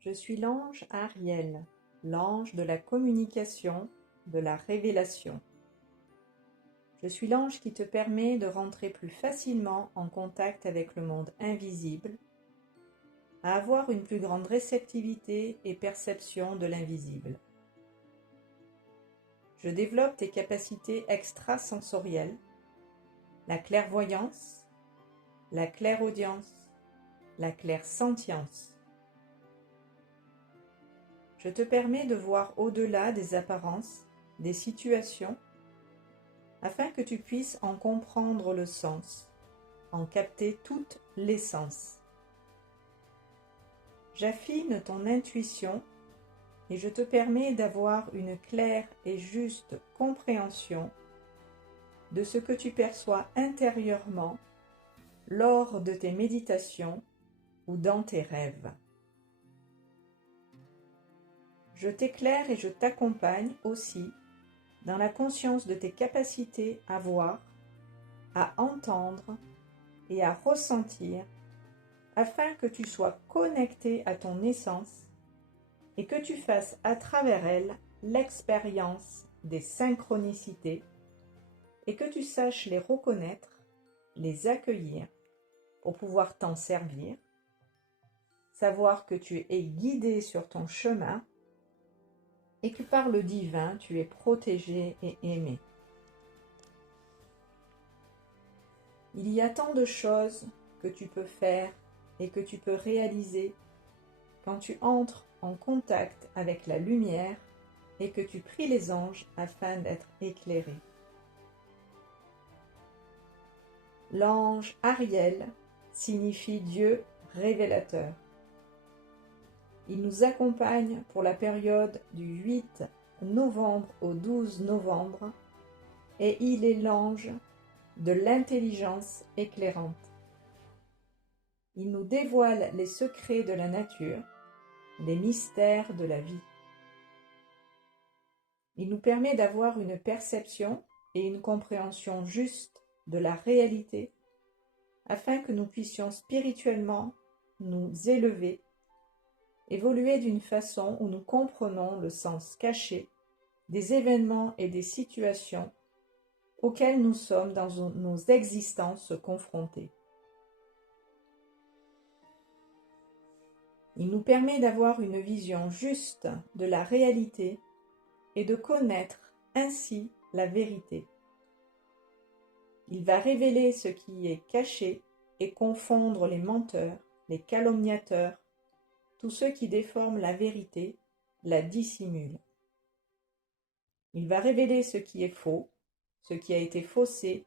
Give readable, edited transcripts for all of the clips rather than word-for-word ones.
Je suis l'ange Ariel, l'ange de la communication, de la révélation. Je suis l'ange qui te permet de rentrer plus facilement en contact avec le monde invisible, à avoir une plus grande réceptivité et perception de l'invisible. Je développe tes capacités extrasensorielles, la clairvoyance, la clairaudience, la clairsentience. Je te permets de voir au-delà des apparences, des situations, afin que tu puisses en comprendre le sens, en capter toute l'essence. J'affine ton intuition et je te permets d'avoir une claire et juste compréhension de ce que tu perçois intérieurement lors de tes méditations ou dans tes rêves. Je t'éclaire et je t'accompagne aussi dans la conscience de tes capacités à voir, à entendre et à ressentir, afin que tu sois connecté à ton essence et que tu fasses à travers elle l'expérience des synchronicités et que tu saches les reconnaître, les accueillir pour pouvoir t'en servir, savoir que tu es guidé sur ton chemin et que par le divin, tu es protégé et aimé. Il y a tant de choses que tu peux faire et que tu peux réaliser quand tu entres en contact avec la lumière et que tu pries les anges afin d'être éclairé. L'ange Ariel signifie Dieu révélateur. Il nous accompagne pour la période du 8 novembre au 12 novembre et il est l'ange de l'intelligence éclairante. Il nous dévoile les secrets de la nature, les mystères de la vie. Il nous permet d'avoir une perception et une compréhension juste de la réalité afin que nous puissions spirituellement nous élever, évoluer d'une façon où nous comprenons le sens caché des événements et des situations auxquelles nous sommes dans nos existences confrontés. Il nous permet d'avoir une vision juste de la réalité et de connaître ainsi la vérité. Il va révéler ce qui est caché et confondre les menteurs, les calomniateurs, tous ceux qui déforment la vérité, la dissimulent. Il va révéler ce qui est faux, ce qui a été faussé,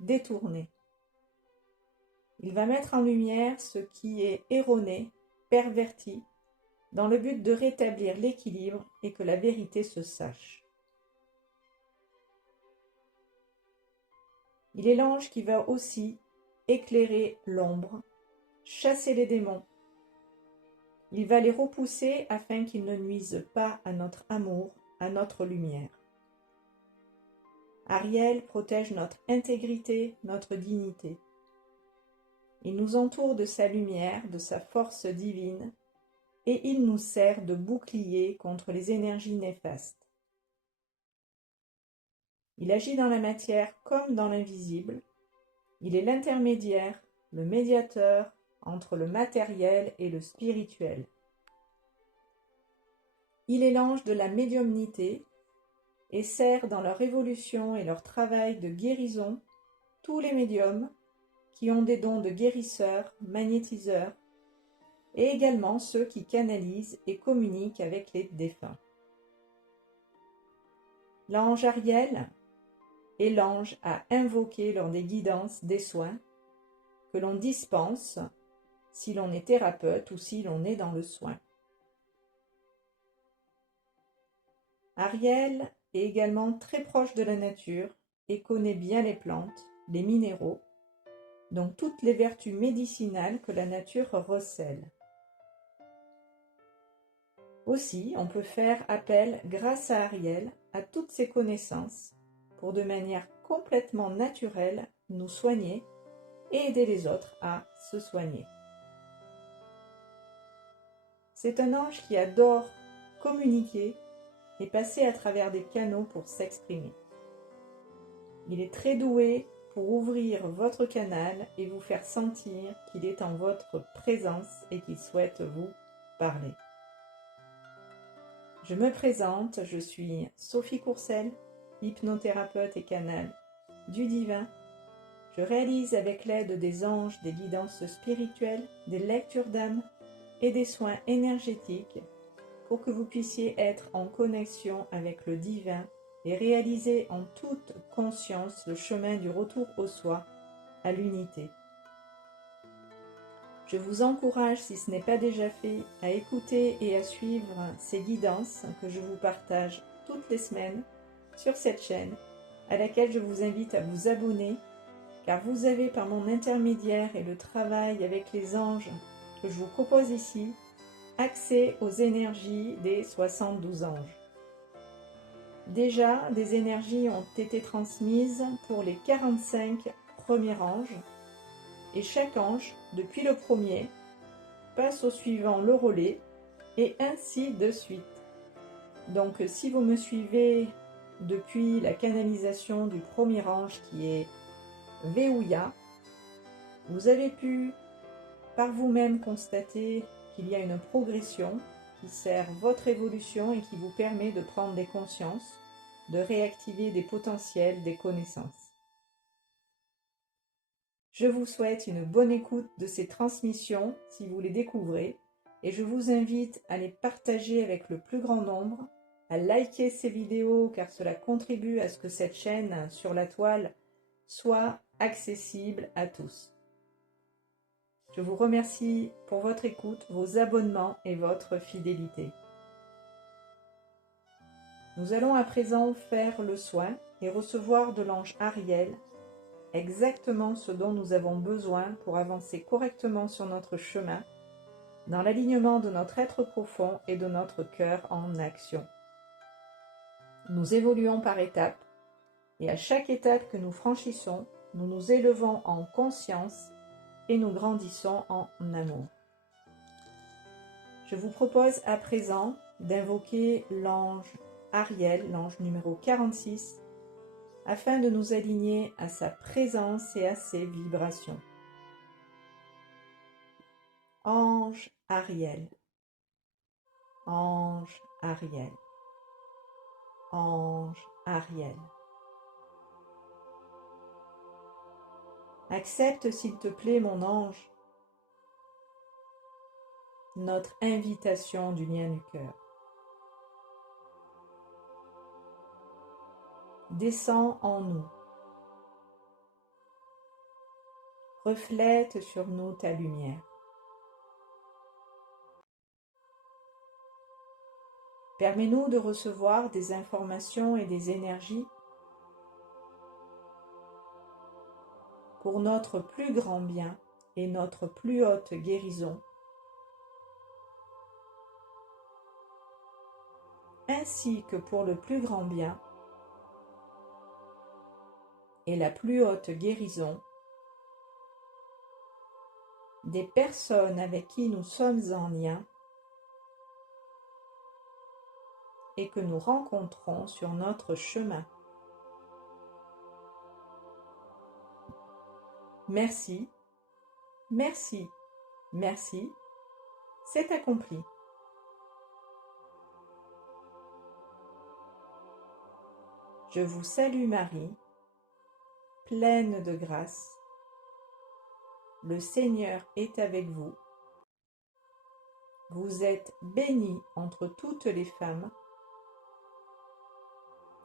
détourné. Il va mettre en lumière ce qui est erroné, perverti, dans le but de rétablir l'équilibre et que la vérité se sache. Il est l'ange qui va aussi éclairer l'ombre, chasser les démons. Il va les repousser afin qu'ils ne nuisent pas à notre amour, à notre lumière. Ariel protège notre intégrité, notre dignité. Il nous entoure de sa lumière, de sa force divine, et il nous sert de bouclier contre les énergies néfastes. Il agit dans la matière comme dans l'invisible. Il est l'intermédiaire, le médiateur entre le matériel et le spirituel. Il est l'ange de la médiumnité et sert dans leur évolution et leur travail de guérison tous les médiums qui ont des dons de guérisseurs, magnétiseurs, et également ceux qui canalisent et communiquent avec les défunts. L'ange Ariel est l'ange à invoquer lors des guidances des soins que l'on dispense si l'on est thérapeute ou si l'on est dans le soin. Ariel est également très proche de la nature et connaît bien les plantes, les minéraux, donc toutes les vertus médicinales que la nature recèle. Aussi, on peut faire appel, grâce à Ariel, à toutes ses connaissances pour de manière complètement naturelle nous soigner et aider les autres à se soigner. C'est un ange qui adore communiquer et passer à travers des canaux pour s'exprimer. Il est très doué pour ouvrir votre canal et vous faire sentir qu'il est en votre présence et qu'il souhaite vous parler. Je me présente, je suis Sophie Courcel, hypnothérapeute et canal du divin. Je réalise avec l'aide des anges des guidances spirituelles, des lectures d'âme et des soins énergétiques pour que vous puissiez être en connexion avec le divin et réaliser en toute conscience le chemin du retour au soi, à l'unité. Je vous encourage, si ce n'est pas déjà fait, à écouter et à suivre ces guidances que je vous partage toutes les semaines sur cette chaîne, à laquelle je vous invite à vous abonner, car vous avez par mon intermédiaire et le travail avec les anges que je vous propose ici, accès aux énergies des 72 anges. Déjà, des énergies ont été transmises pour les 45 premiers anges, et chaque ange, depuis le premier, passe au suivant le relais, et ainsi de suite. Donc si vous me suivez depuis la canalisation du premier ange qui est Veouya, vous avez pu par vous-même constater qu'il y a une progression qui sert votre évolution et qui vous permet de prendre des consciences, de réactiver des potentiels, des connaissances. Je vous souhaite une bonne écoute de ces transmissions si vous les découvrez et je vous invite à les partager avec le plus grand nombre, à liker ces vidéos car cela contribue à ce que cette chaîne sur la toile soit accessible à tous. Je vous remercie pour votre écoute, vos abonnements et votre fidélité. Nous allons à présent faire le soin et recevoir de l'ange Ariel exactement ce dont nous avons besoin pour avancer correctement sur notre chemin, dans l'alignement de notre être profond et de notre cœur en action. Nous évoluons par étapes et à chaque étape que nous franchissons, nous nous élevons en conscience et nous grandissons en amour. Je vous propose à présent d'invoquer l'ange Ariel, l'ange numéro 46, afin de nous aligner à sa présence et à ses vibrations. Ange Ariel, ange Ariel, ange Ariel. Accepte s'il te plaît, mon ange, notre invitation du lien du cœur. Descends en nous. Reflète sur nous ta lumière. Permets-nous de recevoir des informations et des énergies pour notre plus grand bien et notre plus haute guérison, ainsi que pour le plus grand bien et la plus haute guérison des personnes avec qui nous sommes en lien et que nous rencontrons sur notre chemin. Merci, merci, merci, c'est accompli. Je vous salue Marie, pleine de grâce. Le Seigneur est avec vous. Vous êtes bénie entre toutes les femmes,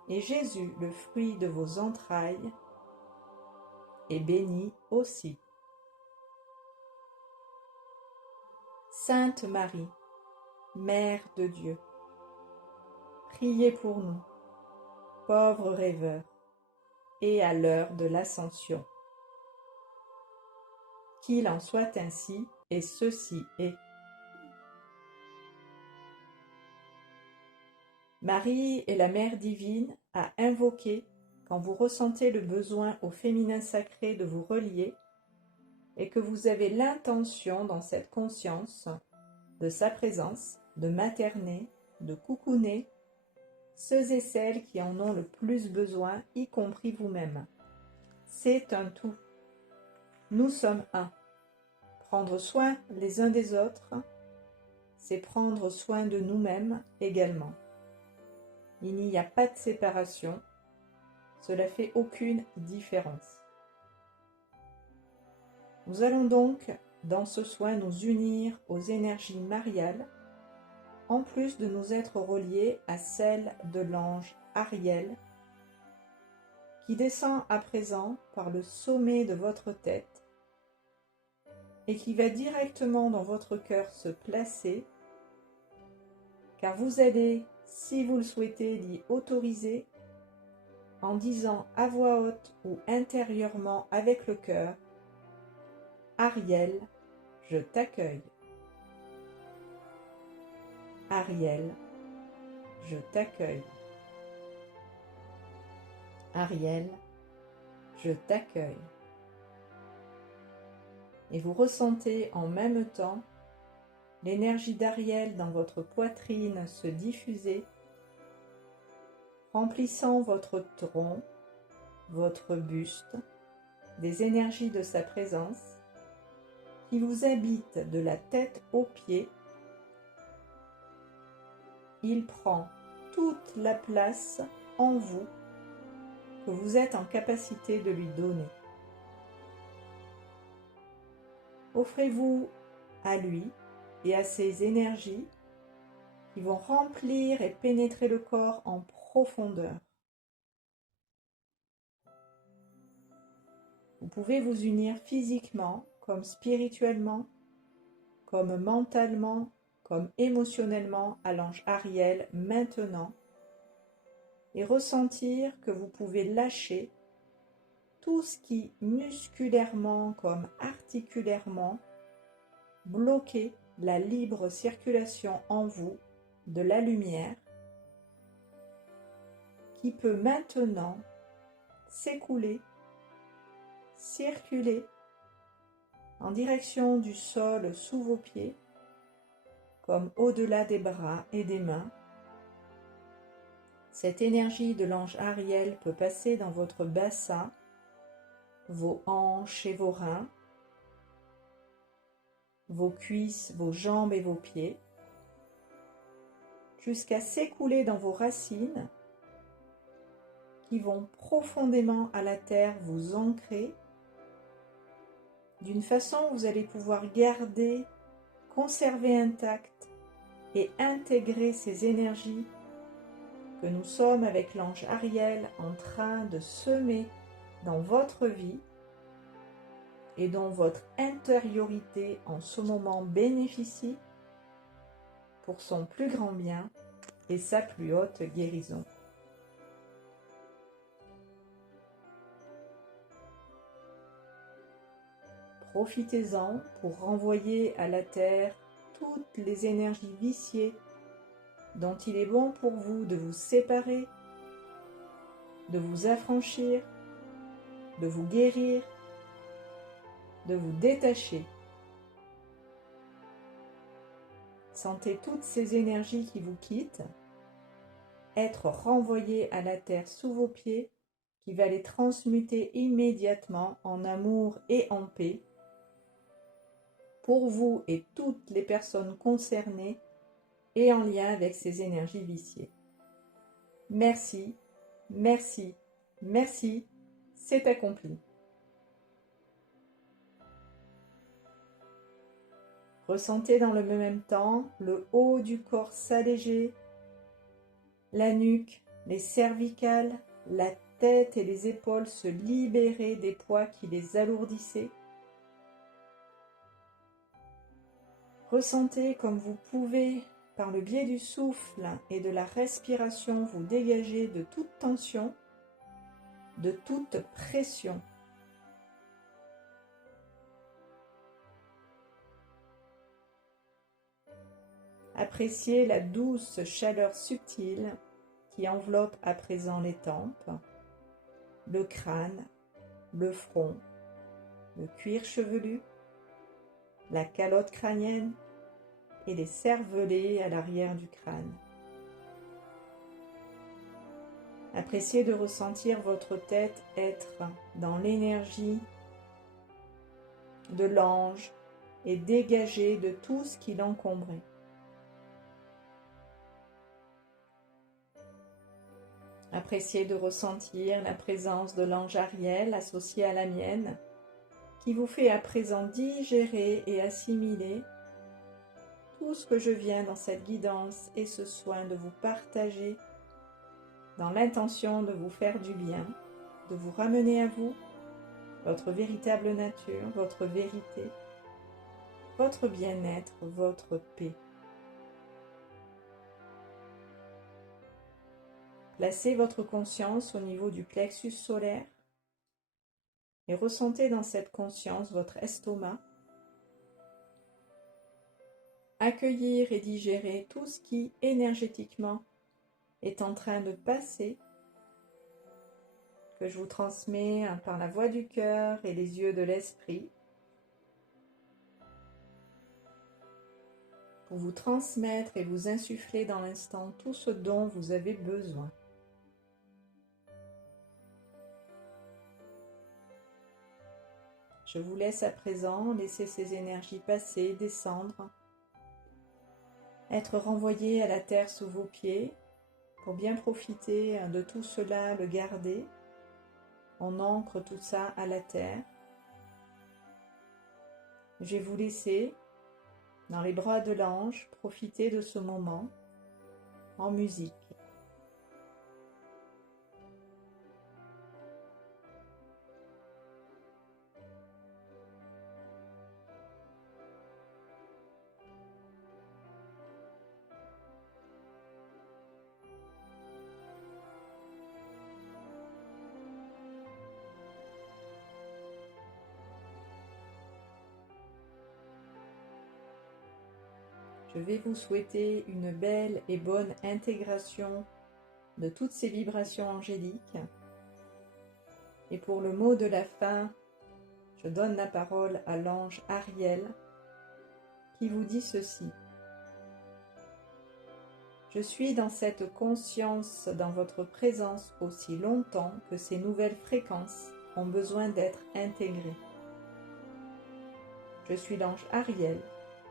et Jésus, le fruit de vos entrailles, est béni aussi. Sainte Marie, Mère de Dieu, priez pour nous, pauvres rêveurs, et à l'heure de l'Ascension. Qu'il en soit ainsi, et ceci est. Marie est la Mère divine à invoquer quand vous ressentez le besoin au féminin sacré de vous relier et que vous avez l'intention dans cette conscience de sa présence, de materner, de coucouner ceux et celles qui en ont le plus besoin, y compris vous-même. C'est un tout. Nous sommes un. Prendre soin les uns des autres, c'est prendre soin de nous-mêmes également. Il n'y a pas de séparation, cela fait aucune différence. Nous allons donc, dans ce soin, nous unir aux énergies mariales, en plus de nous être reliés à celle de l'ange Ariel, qui descend à présent par le sommet de votre tête et qui va directement dans votre cœur se placer, car vous allez, si vous le souhaitez, l'y autoriser en disant à voix haute ou intérieurement avec le cœur: Ariel, je t'accueille. Ariel, je t'accueille. Ariel, je t'accueille. Et vous ressentez en même temps l'énergie d'Ariel dans votre poitrine se diffuser, remplissant votre tronc, votre buste, des énergies de sa présence qui vous habitent de la tête aux pieds. Il prend toute la place en vous que vous êtes en capacité de lui donner. Offrez-vous à lui et à ses énergies qui vont remplir et pénétrer le corps en profondeur. Vous pouvez vous unir physiquement, comme spirituellement, comme mentalement, comme émotionnellement à l'ange Ariel maintenant et ressentir que vous pouvez lâcher tout ce qui musculairement comme articulairement bloquait la libre circulation en vous de la lumière qui peut maintenant s'écouler, circuler en direction du sol sous vos pieds, comme au-delà des bras et des mains. Cette énergie de l'ange Ariel peut passer dans votre bassin, vos hanches et vos reins, vos cuisses, vos jambes et vos pieds, jusqu'à s'écouler dans vos racines qui vont profondément à la terre vous ancrer d'une façon où vous allez pouvoir garder, conserver intactes et intégrer ces énergies que nous sommes avec l'ange Ariel en train de semer dans votre vie et dont votre intériorité en ce moment bénéficie pour son plus grand bien et sa plus haute guérison. Profitez-en pour renvoyer à la terre toutes les énergies viciées dont il est bon pour vous de vous séparer, de vous affranchir, de vous guérir, de vous détacher. Sentez toutes ces énergies qui vous quittent être renvoyées à la terre sous vos pieds, qui va les transmuter immédiatement en amour et en paix pour vous et toutes les personnes concernées et en lien avec ces énergies viciées. Merci, merci, merci, c'est accompli. Ressentez dans le même temps le haut du corps s'alléger, la nuque, les cervicales, la tête et les épaules se libérer des poids qui les alourdissaient. Ressentez comme vous pouvez, par le biais du souffle et de la respiration, vous dégager de toute tension, de toute pression. Appréciez la douce chaleur subtile qui enveloppe à présent les tempes, le crâne, le front, le cuir chevelu, la calotte crânienne et les cervelets à l'arrière du crâne. Appréciez de ressentir votre tête être dans l'énergie de l'ange et dégagée de tout ce qui l'encombrait. Appréciez de ressentir la présence de l'ange Ariel associé à la mienne, qui vous fait à présent digérer et assimiler tout ce que je viens dans cette guidance et ce soin de vous partager dans l'intention de vous faire du bien, de vous ramener à vous, votre véritable nature, votre vérité, votre bien-être, votre paix. Placez votre conscience au niveau du plexus solaire et ressentez dans cette conscience votre estomac. Accueillir et digérer tout ce qui, énergétiquement, est en train de passer, que je vous transmets par la voix du cœur et les yeux de l'esprit, pour vous transmettre et vous insuffler dans l'instant tout ce dont vous avez besoin. Je vous laisse à présent laisser ces énergies passer, descendre, être renvoyées à la terre sous vos pieds pour bien profiter de tout cela, le garder. On ancre tout ça à la terre. Je vais vous laisser dans les bras de l'ange profiter de ce moment en musique. Je vais vous souhaiter une belle et bonne intégration de toutes ces vibrations angéliques. Et pour le mot de la fin, je donne la parole à l'ange Ariel qui vous dit ceci. Je suis dans cette conscience, dans votre présence aussi longtemps que ces nouvelles fréquences ont besoin d'être intégrées. Je suis l'ange Ariel,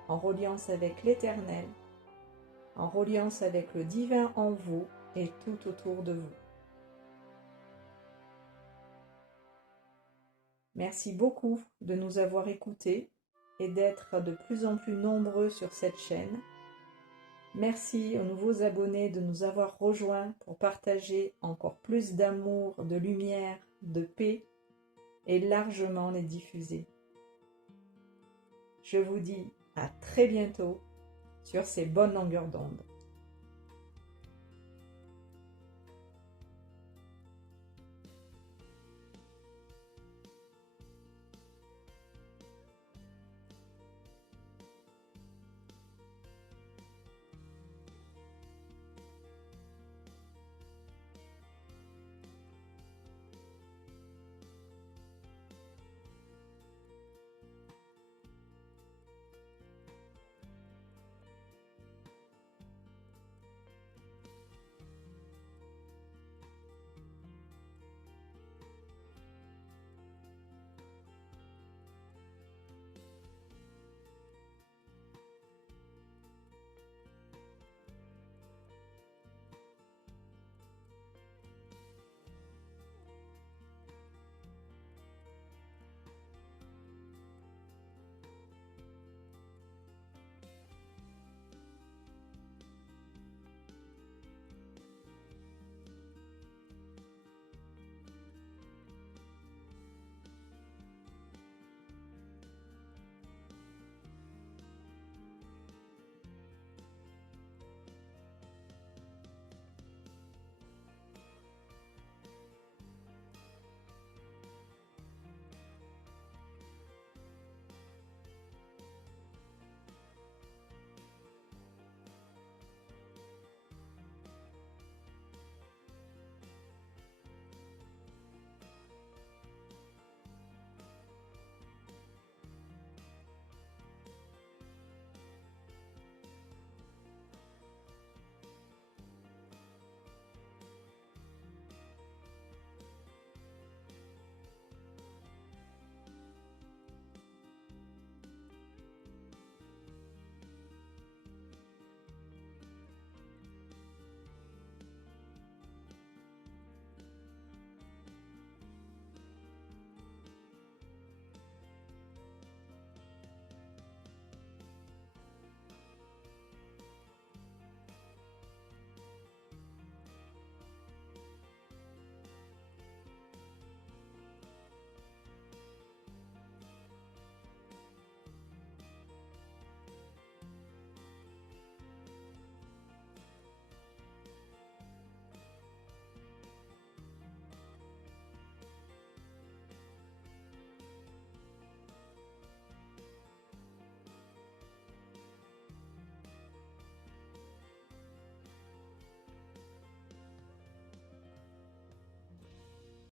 en reliance avec l'Éternel, en reliance avec le divin en vous et tout autour de vous. Merci beaucoup de nous avoir écoutés et d'être de plus en plus nombreux sur cette chaîne. Merci aux nouveaux abonnés de nous avoir rejoints pour partager encore plus d'amour, de lumière, de paix et largement les diffuser. Je vous dis à très bientôt sur ces bonnes longueurs d'onde.